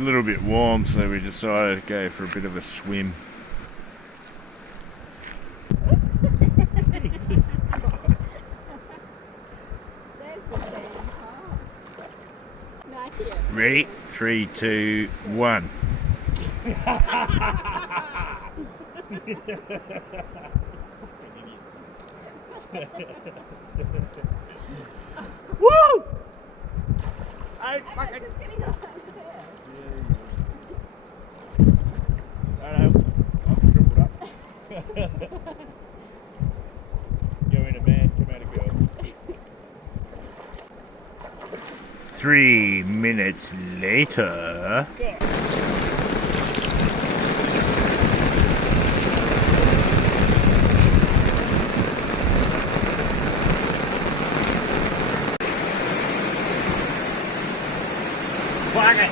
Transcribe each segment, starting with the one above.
a little bit warm, so we decided to go for a bit of a swim. Ready? 3, 2, 1. Woo! I fucking. I know. I've tripled up. Go in a man, come out a girl. 3 minutes later. Fuck it.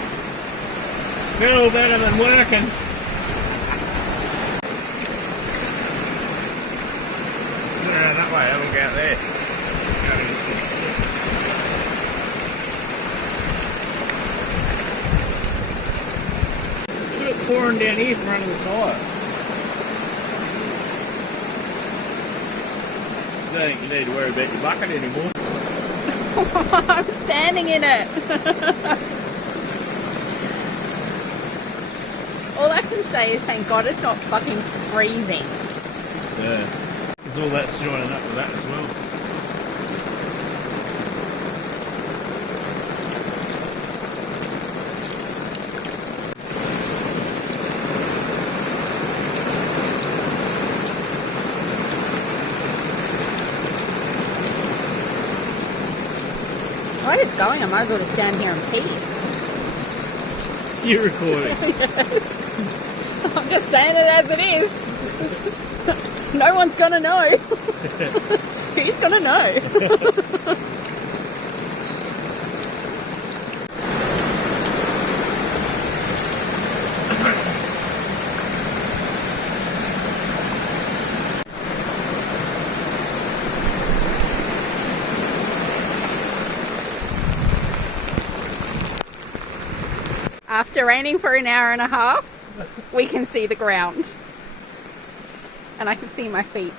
Still better than working. No, that way, I will get there. Look at it pouring down here front of the tyre. I don't think you need to worry about your bucket anymore. I'm standing in it. All I can say is thank God it's not fucking freezing. Yeah. Because all that's joining up with that as well. While it's going, I might as well just stand here and pee. You're recording. I'm just saying it as it is. No one's gonna know. Who's gonna know? After raining for an hour and a half, we can see the ground. And I can see my feet.